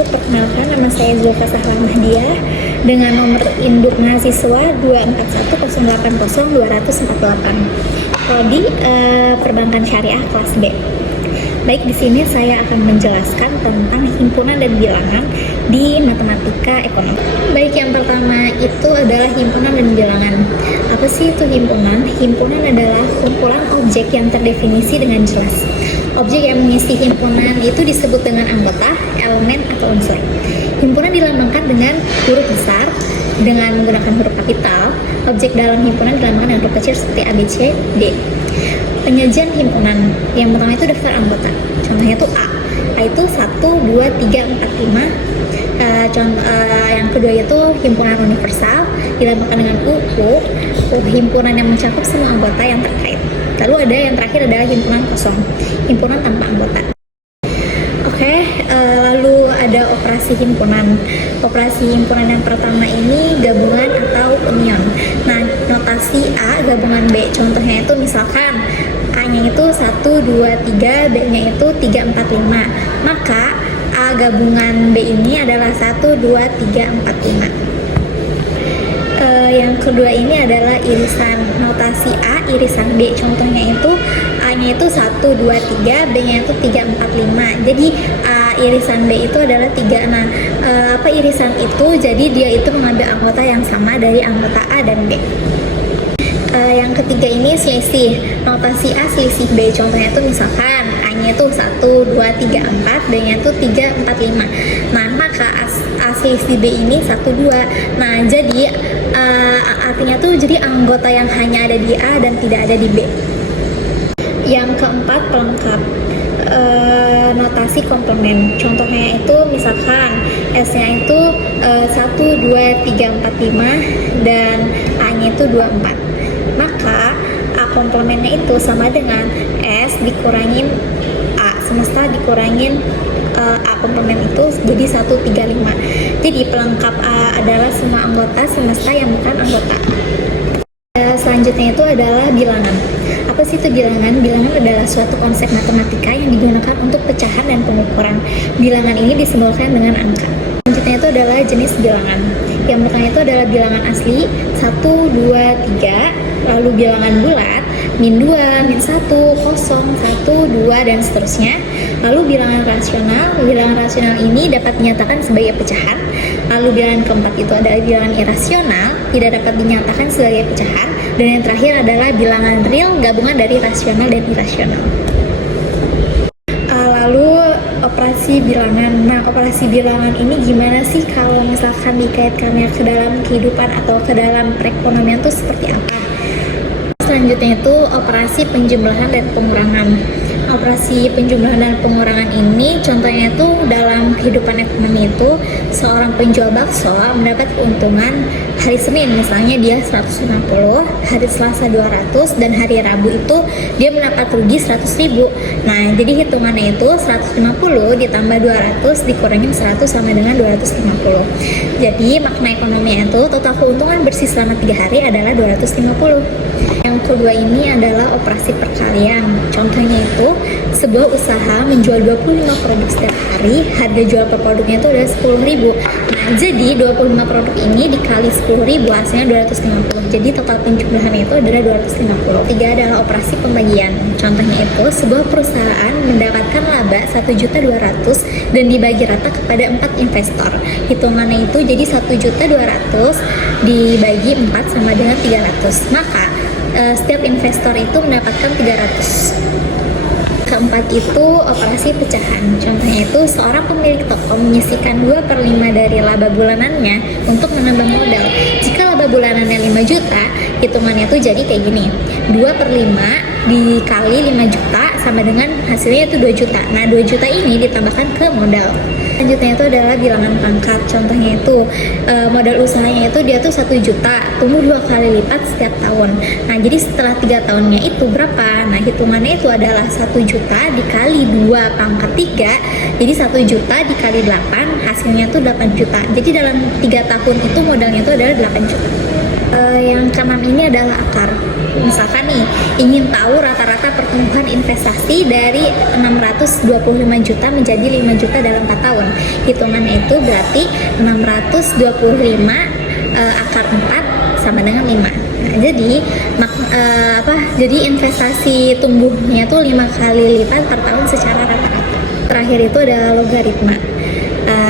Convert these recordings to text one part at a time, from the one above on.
Perkenalkan, nama saya Zulfa Sahla Mahdiah dengan nomor induk mahasiswa 241080248. Prodi Perbankan Syariah kelas B. Baik, di sini saya akan menjelaskan tentang himpunan dan bilangan di matematika ekonomi. Baik, yang pertama itu adalah himpunan dan bilangan. Apa sih itu himpunan? Himpunan adalah kumpulan objek yang terdefinisi dengan jelas. Objek yang mengisi himpunan itu disebut dengan anggota, elemen, atau unsur. Himpunan dilambangkan dengan huruf besar dengan menggunakan huruf kapital. Objek dalam himpunan dilambangkan dengan huruf kecil seperti A, B, C, D. Penyajian himpunan yang pertama itu daftar anggota. Contohnya itu A. A itu 1, 2, 3, 4, 5. Yang kedua itu himpunan universal dilambangkan dengan U. Himpunan yang mencakup semua anggota yang terkait. Lalu ada yang terakhir adalah himpunan kosong, himpunan tanpa anggota. Lalu ada operasi himpunan. Operasi himpunan yang pertama ini gabungan atau union. Nah, notasi A gabungan B. Contohnya itu misalkan A-nya itu 1, 2, 3, B-nya itu 3, 4, 5. Maka A gabungan B ini adalah 1, 2, 3, 4, 5. Yang kedua ini adalah irisan. Notasi A irisan B. Contohnya itu A-nya itu 1, 2, 3, B-nya itu 3, 4, 5. Jadi A irisan B itu adalah 3. Nah, apa irisan itu? Jadi dia itu mengambil anggota yang sama dari anggota A dan B. Yang ketiga ini selisih. Notasi A selisih B. Contohnya itu misalkan A-nya itu 1, 2, 3, 4, B-nya itu 3, 4, 5. Nah, maka A selisih B ini 1, 2. Nah, jadi artinya tuh jadi anggota yang hanya ada di A dan tidak ada di B. Yang keempat, pelengkap. Notasi komplement. Contohnya itu misalkan S-nya itu 1, 2, 3, 4, 5 dan A-nya itu 2, 4. Maka A komplementnya itu sama dengan S dikurangin A semesta dikurangin A komplement itu jadi 1, 3, 5. Jadi pelengkap A adalah semua anggota semesta yang bukan anggota. Selanjutnya itu adalah bilangan. Apa sih itu bilangan? Bilangan adalah suatu konsep matematika yang digunakan untuk pecahan dan pengukuran. Bilangan ini disimbolkan dengan angka. Selanjutnya itu adalah jenis bilangan. Yang pertama itu adalah bilangan asli 1, 2, 3, lalu bilangan bulat min 2, min 1, kosong, 1, 2, dan seterusnya. Lalu bilangan rasional. Bilangan rasional ini dapat dinyatakan sebagai pecahan. Lalu bilangan keempat itu adalah bilangan irasional, tidak dapat dinyatakan sebagai pecahan. Dan yang terakhir adalah bilangan real, gabungan dari rasional dan irasional. Lalu operasi bilangan. Nah, operasi bilangan ini gimana sih kalau misalkan dikaitkannya ke dalam kehidupan atau ke dalam perekonomian itu seperti apa? Selanjutnya itu operasi penjumlahan dan pengurangan. Operasi penjumlahan dan pengurangan ini contohnya itu dalam kehidupan ekonomi itu seorang penjual bakso mendapat keuntungan hari Senin misalnya dia 150, hari Selasa 200, dan hari Rabu itu dia mendapat rugi 100.000. Nah, jadi hitungannya itu 150 ditambah 200 dikurangin 100 sama dengan 250. Jadi makna ekonominya itu total keuntungan bersih selama 3 hari adalah 250. Yang kedua ini adalah operasi perkalian. Contohnya itu sebuah usaha menjual 25 produk setiap hari, harga jual per produknya itu adalah 10.000. Nah, jadi 25 produk ini dikali 10.000 hasilnya 250. Jadi total penjumlahannya itu adalah 250. Tiga adalah operasi pembagian. Contohnya itu sebuah perusahaan mendapatkan laba 1.200.000 dan dibagi rata kepada 4 investor. Hitungannya itu jadi 1.200.000 dibagi 4 sama dengan 300. Maka setiap investor itu mendapatkan 300. Keempat itu operasi pecahan. Contohnya itu seorang pemilik toko menyisihkan 2/5 dari laba bulanannya untuk menambah modal. Jika laba bulanannya 5 juta, hitungannya itu jadi kayak gini. 2/5 dikali 5 juta sama dengan hasilnya itu 2 juta. Nah, 2 juta ini ditambahkan ke modal. Selanjutnya itu adalah bilangan pangkat. Contohnya itu modal usahanya itu dia tuh 1 juta, tumbuh 2 kali lipat setiap tahun. Nah, jadi setelah 3 tahunnya itu berapa? Nah, hitungannya itu adalah 1 juta dikali 2 pangkat 3, jadi 1 juta dikali 8, hasilnya itu 8 juta. Jadi dalam 3 tahun itu modalnya itu adalah 8 juta. Yang keenam ini adalah akar. Misalkan nih, ingin tahu rata-rata pertumbuhan investasi dari 625 juta menjadi 5 juta dalam 4 tahun. Hitungannya itu berarti 625 akar 4 sama dengan 5. Nah, jadi investasi tumbuhnya tuh 5 kali lipat per tahun secara rata-rata. Terakhir itu ada logaritma.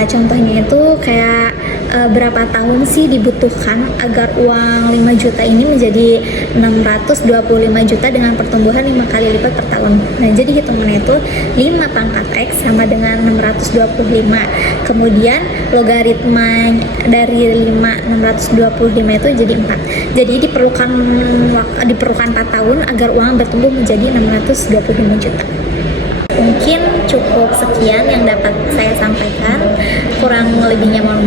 Contohnya itu kayak berapa tahun sih dibutuhkan agar uang 5 juta ini menjadi 625 juta dengan pertumbuhan 5 kali lipat per tahun. Nah, jadi hitungannya itu 5 pangkat X sama dengan 625. Kemudian logaritma dari 625 itu jadi 4. Jadi diperlukan 4 tahun agar uang bertumbuh menjadi 625 juta. Mungkin cukup sekian yang dapat saya sampaikan, kurang lebihnya mohon